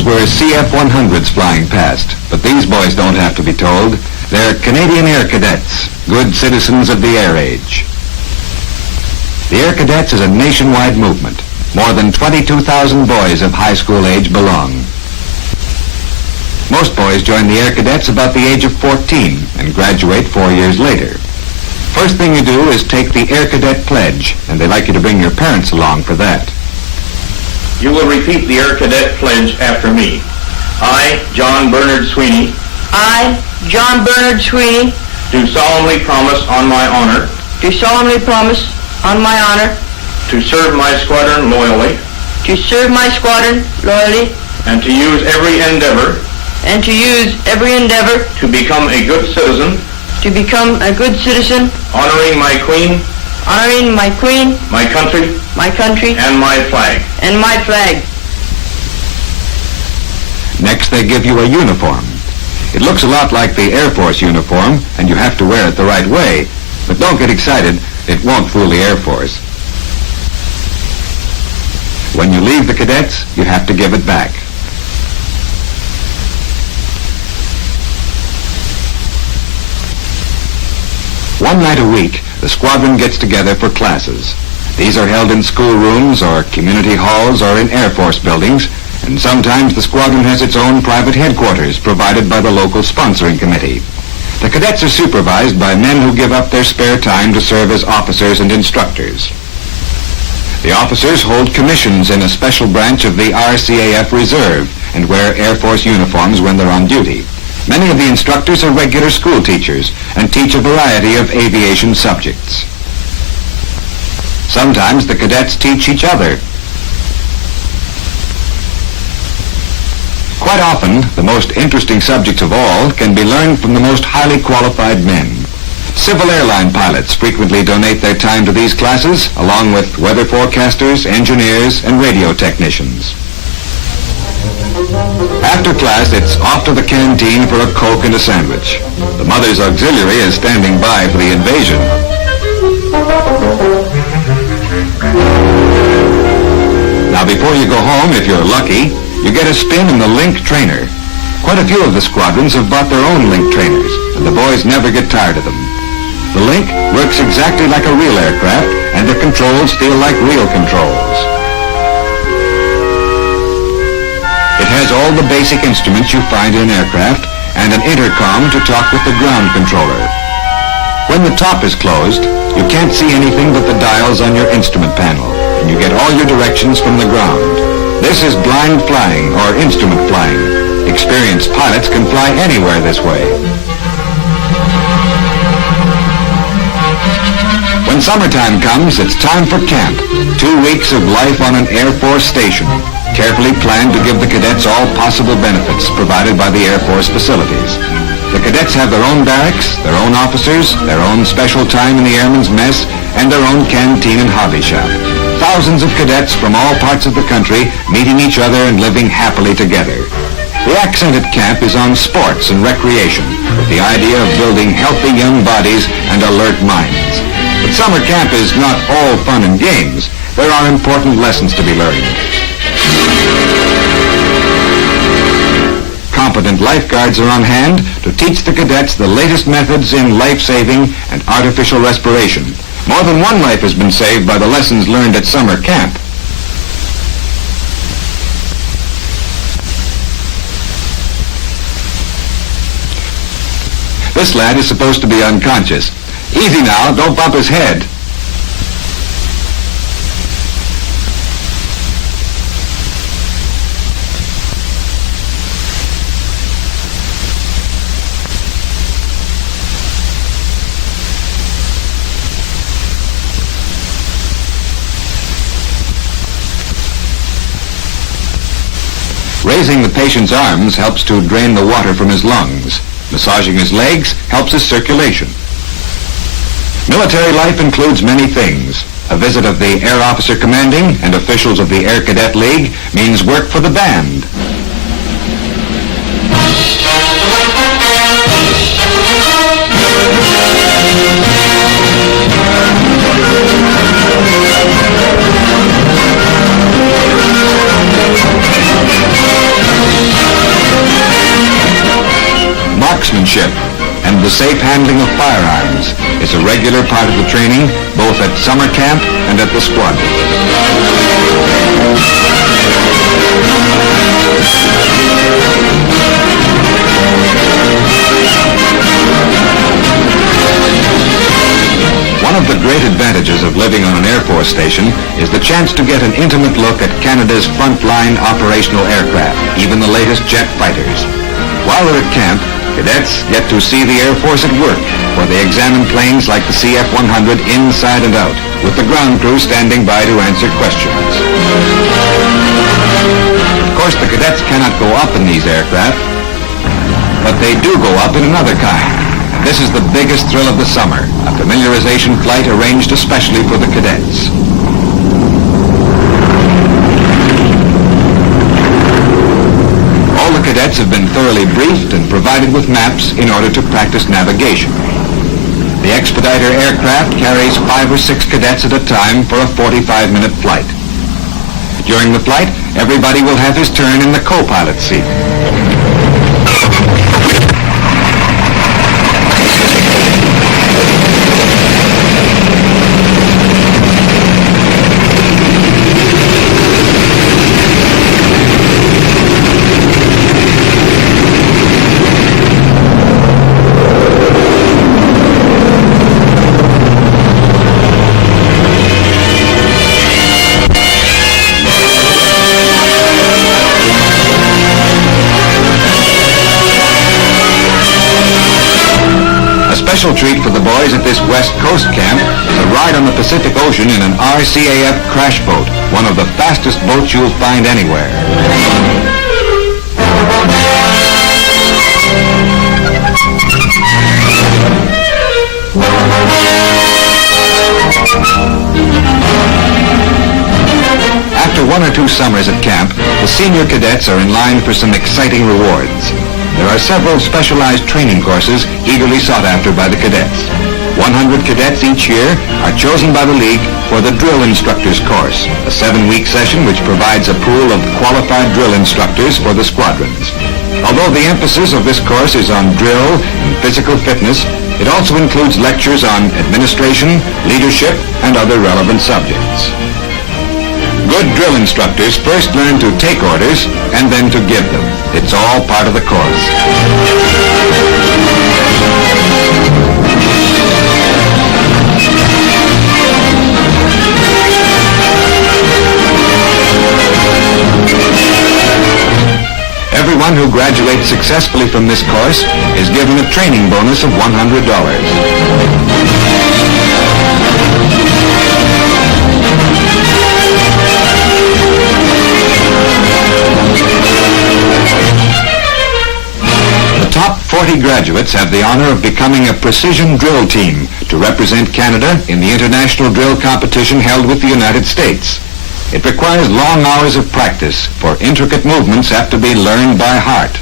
those were CF-100s flying past, but these boys don't have to be told. They're Canadian Air Cadets, good citizens of the air age. The Air Cadets is a nationwide movement. More than 22,000 boys of high school age belong. Most boys join the Air Cadets about the age of 14 and graduate 4 years later. First thing you do is take the Air Cadet Pledge, and they like you to bring your parents along for that. You will repeat the Air Cadet Pledge after me. I, John Bernard Sweeney, I, John Bernard Sweeney, do solemnly promise on my honor do solemnly promise on my honor to serve my squadron loyally to serve my squadron loyally and to use every endeavor and to use every endeavor to become a good citizen, to become a good citizen, honoring my queen, my country, and my flag. Next, they give you a uniform. It looks a lot like the Air Force uniform, and you have to wear it the right way. But don't get excited. It won't fool the Air Force. When you leave the cadets, you have to give it back. One night a week, the squadron gets together for classes. These are held in schoolrooms or community halls or in Air Force buildings, and sometimes the squadron has its own private headquarters provided by the local sponsoring committee. The cadets are supervised by men who give up their spare time to serve as officers and instructors. The officers hold commissions in a special branch of the RCAF Reserve and wear Air Force uniforms when they're on duty. Many of the instructors are regular school teachers and teach a variety of aviation subjects. Sometimes the cadets teach each other. Quite often, the most interesting subjects of all can be learned from the most highly qualified men. Civil airline pilots frequently donate their time to these classes, along with weather forecasters, engineers, and radio technicians. After class, it's off to the canteen for a Coke and a sandwich. The Mother's Auxiliary is standing by for the invasion. Now, before you go home, if you're lucky, you get a spin in the Link trainer. Quite a few of the squadrons have bought their own Link trainers, and the boys never get tired of them. The Link works exactly like a real aircraft, and the controls feel like real controls. It has all the basic instruments you find in an aircraft and an intercom to talk with the ground controller. When the top is closed, you can't see anything but the dials on your instrument panel, and you get all your directions from the ground. This is blind flying or instrument flying. Experienced pilots can fly anywhere this way. When summertime comes, it's time for camp. 2 weeks of life on an Air Force station, carefully planned to give the cadets all possible benefits provided by the Air Force facilities. The cadets have their own barracks, their own officers, their own special time in the airmen's mess, and their own canteen and hobby shop. Thousands of cadets from all parts of the country meeting each other and living happily together. The accent at camp is on sports and recreation, with the idea of building healthy young bodies and alert minds. But summer camp is not all fun and games. There are important lessons to be learned. Competent lifeguards are on hand to teach the cadets the latest methods in life-saving and artificial respiration. More than one life has been saved by the lessons learned at summer camp. This lad is supposed to be unconscious. Easy now, don't bump his head. Raising the patient's arms helps to drain the water from his lungs. Massaging his legs helps his circulation. Military life includes many things. A visit of the Air Officer Commanding and officials of the Air Cadet League means work for the band. marksmanship, and the safe handling of firearms is a regular part of the training both at summer camp and at the squadron. One of the great advantages of living on an Air Force station is the chance to get an intimate look at Canada's frontline operational aircraft, even the latest jet fighters. While they're at camp, cadets get to see the Air Force at work, where they examine planes like the CF-100 inside and out, with the ground crew standing by to answer questions. Of course, the cadets cannot go up in these aircraft, but they do go up in another kind. This is the biggest thrill of the summer, a familiarization flight arranged especially for the cadets. All the cadets have been thoroughly briefed and provided with maps in order to practice navigation. The Expediter aircraft carries 5 or 6 cadets at a time for a 45-minute flight. During the flight, everybody will have his turn in the co-pilot seat. A special treat for the boys at this West Coast camp is a ride on the Pacific Ocean in an RCAF crash boat, one of the fastest boats you'll find anywhere. After 1 or 2 summers at camp, the senior cadets are in line for some exciting rewards. There are several specialized training courses eagerly sought after by the cadets. 100 cadets each year are chosen by the League for the Drill Instructors course, a 7-week session which provides a pool of qualified drill instructors for the squadrons. Although the emphasis of this course is on drill and physical fitness, it also includes lectures on administration, leadership, and other relevant subjects. Good drill instructors first learn to take orders and then to give them. It's all part of the course. Everyone who graduates successfully from this course is given a training bonus of $100. Top 40 graduates have the honor of becoming a precision drill team to represent Canada in the international drill competition held with the United States. It requires long hours of practice, for intricate movements have to be learned by heart.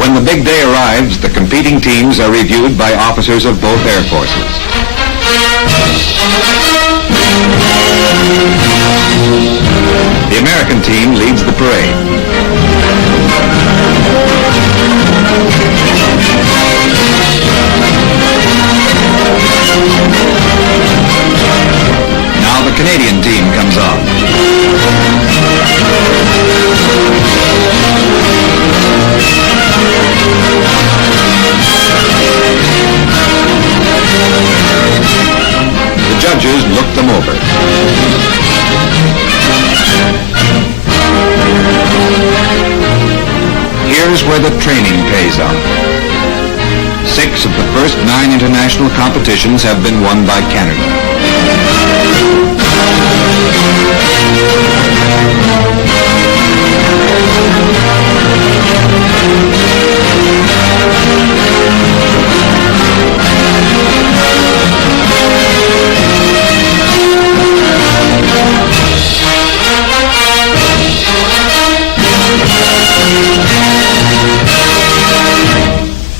When the big day arrives, the competing teams are reviewed by officers of both air forces. The American team leads the parade. Now the Canadian team comes on. The judges look them over. Here's where the training pays off. 6 of the first 9 international competitions have been won by Canada.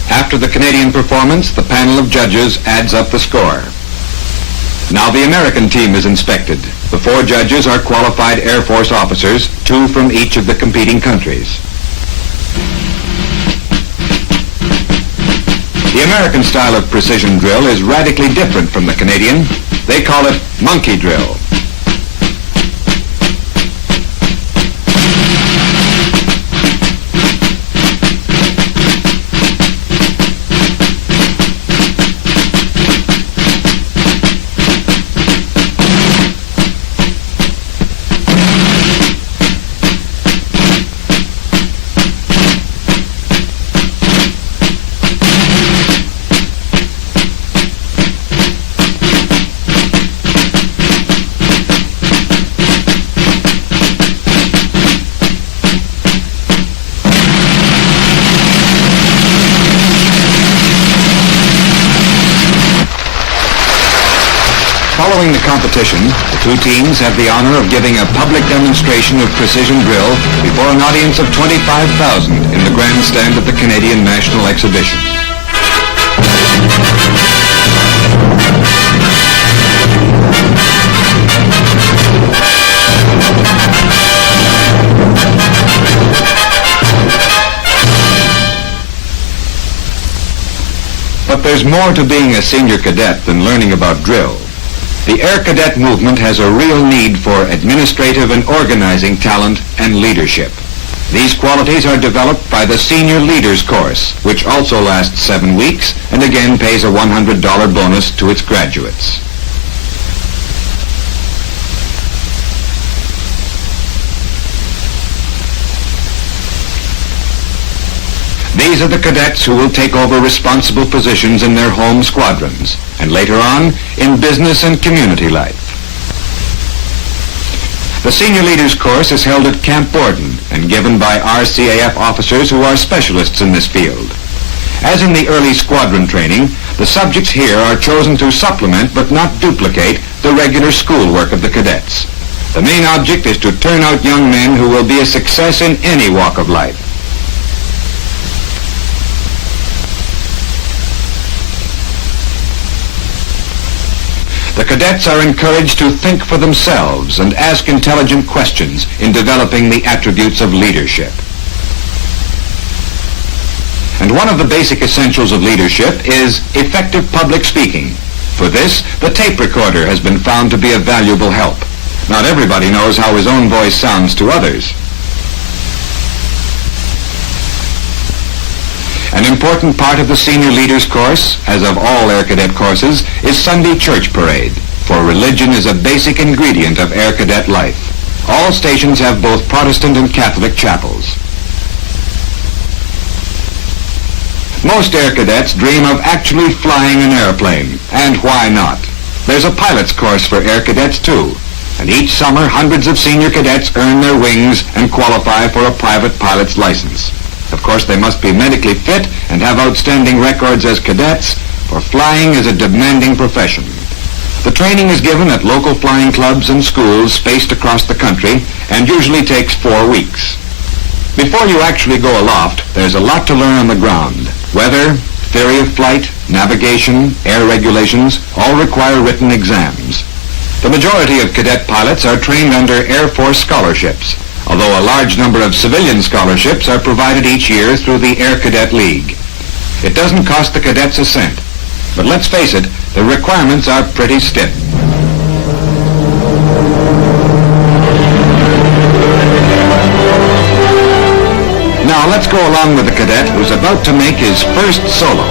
After the Canadian performance, the panel of judges adds up the score. Now the American team is inspected. The 4 judges are qualified Air Force officers, 2 from each of the competing countries. The American style of precision drill is radically different from the Canadian. They call it monkey drill. Following the competition, the 2 teams have the honor of giving a public demonstration of precision drill before an audience of 25,000 in the grandstand of the Canadian National Exhibition. But there's more to being a senior cadet than learning about drill. The Air Cadet movement has a real need for administrative and organizing talent and leadership. These qualities are developed by the Senior Leaders course, which also lasts 7 weeks and again pays a $100 bonus to its graduates. These are the cadets who will take over responsible positions in their home squadrons, and later on, in business and community life. The Senior Leaders course is held at Camp Borden and given by RCAF officers who are specialists in this field. As in the early squadron training, the subjects here are chosen to supplement but not duplicate the regular schoolwork of the cadets. The main object is to turn out young men who will be a success in any walk of life. The cadets are encouraged to think for themselves and ask intelligent questions in developing the attributes of leadership. And one of the basic essentials of leadership is effective public speaking. For this, the tape recorder has been found to be a valuable help. Not everybody knows how his own voice sounds to others. An important part of the Senior Leaders course, as of all Air Cadet courses, is Sunday church parade, for religion is a basic ingredient of Air Cadet life. All stations have both Protestant and Catholic chapels. Most Air Cadets dream of actually flying an airplane, and why not? There's a pilot's course for Air Cadets too, and each summer hundreds of senior cadets earn their wings and qualify for a private pilot's license. Of course, they must be medically fit and have outstanding records as cadets, for flying is a demanding profession. The training is given at local flying clubs and schools spaced across the country and usually takes 4 weeks. Before you actually go aloft, there's a lot to learn on the ground. Weather, theory of flight, navigation, air regulations, all require written exams. The majority of cadet pilots are trained under Air Force scholarships, although a large number of civilian scholarships are provided each year through the Air Cadet League. It doesn't cost the cadets a cent, but let's face it, the requirements are pretty stiff. Now let's go along with the cadet who's about to make his first solo.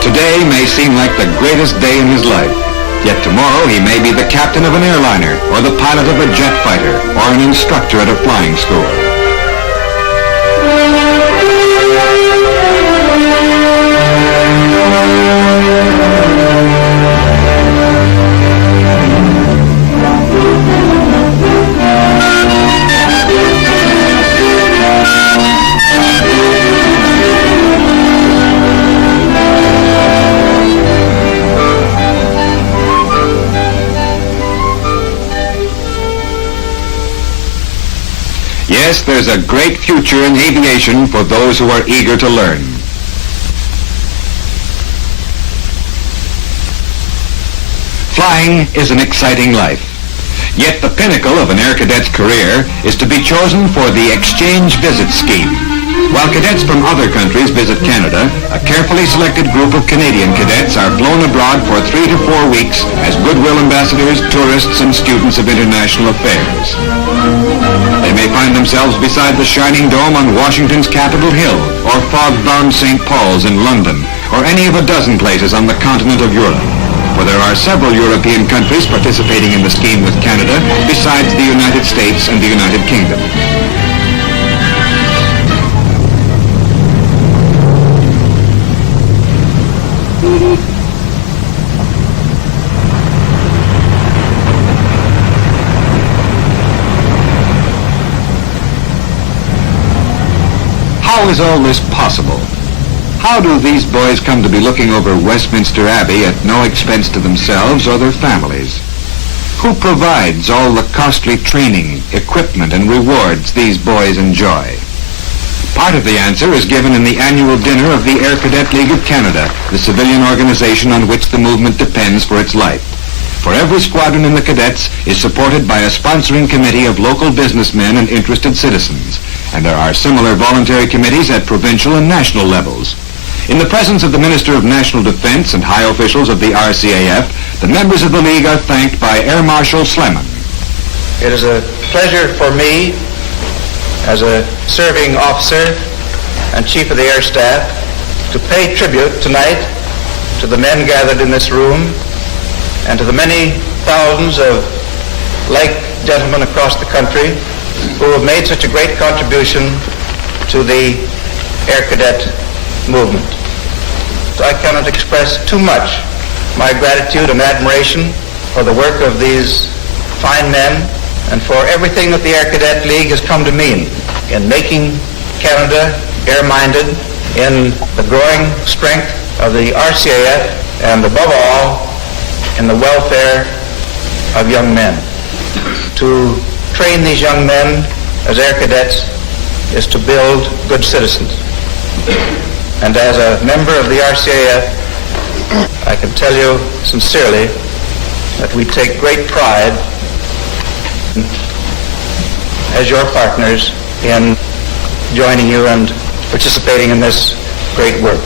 Today may seem like the greatest day in his life, yet tomorrow he may be the captain of an airliner, or the pilot of a jet fighter, or an instructor at a flying school. Yes, there's a great future in aviation for those who are eager to learn. Flying is an exciting life. Yet the pinnacle of an Air Cadet's career is to be chosen for the exchange visit scheme. While cadets from other countries visit Canada, a carefully selected group of Canadian cadets are flown abroad for 3 to 4 weeks as goodwill ambassadors, tourists, and students of international affairs. They may find themselves beside the shining dome on Washington's Capitol Hill, or fog-bound St. Paul's in London, or any of a dozen places on the continent of Europe. For there are several European countries participating in the scheme with Canada, besides the United States and the United Kingdom. How is all this possible? How do these boys come to be looking over Westminster Abbey at no expense to themselves or their families? Who provides all the costly training, equipment, and rewards these boys enjoy? Part of the answer is given in the annual dinner of the Air Cadet League of Canada, the civilian organization on which the movement depends for its life. For every squadron in the cadets is supported by a sponsoring committee of local businessmen and interested citizens, and there are similar voluntary committees at provincial and national levels. In the presence of the Minister of National Defense and high officials of the RCAF, the members of the League are thanked by Air Marshal Sleman. It is a pleasure for me, as a serving officer and Chief of the Air Staff, to pay tribute tonight to the men gathered in this room and to the many thousands of like gentlemen across the country who have made such a great contribution to the Air Cadet movement. So I cannot express too much my gratitude and admiration for the work of these fine men and for everything that the Air Cadet League has come to mean in making Canada air-minded, in the growing strength of the RCAF, and above all, in the welfare of young men. To train these young men as Air Cadets is to build good citizens. And as a member of the RCAF, I can tell you sincerely that we take great pride as your partners in joining you and participating in this great work.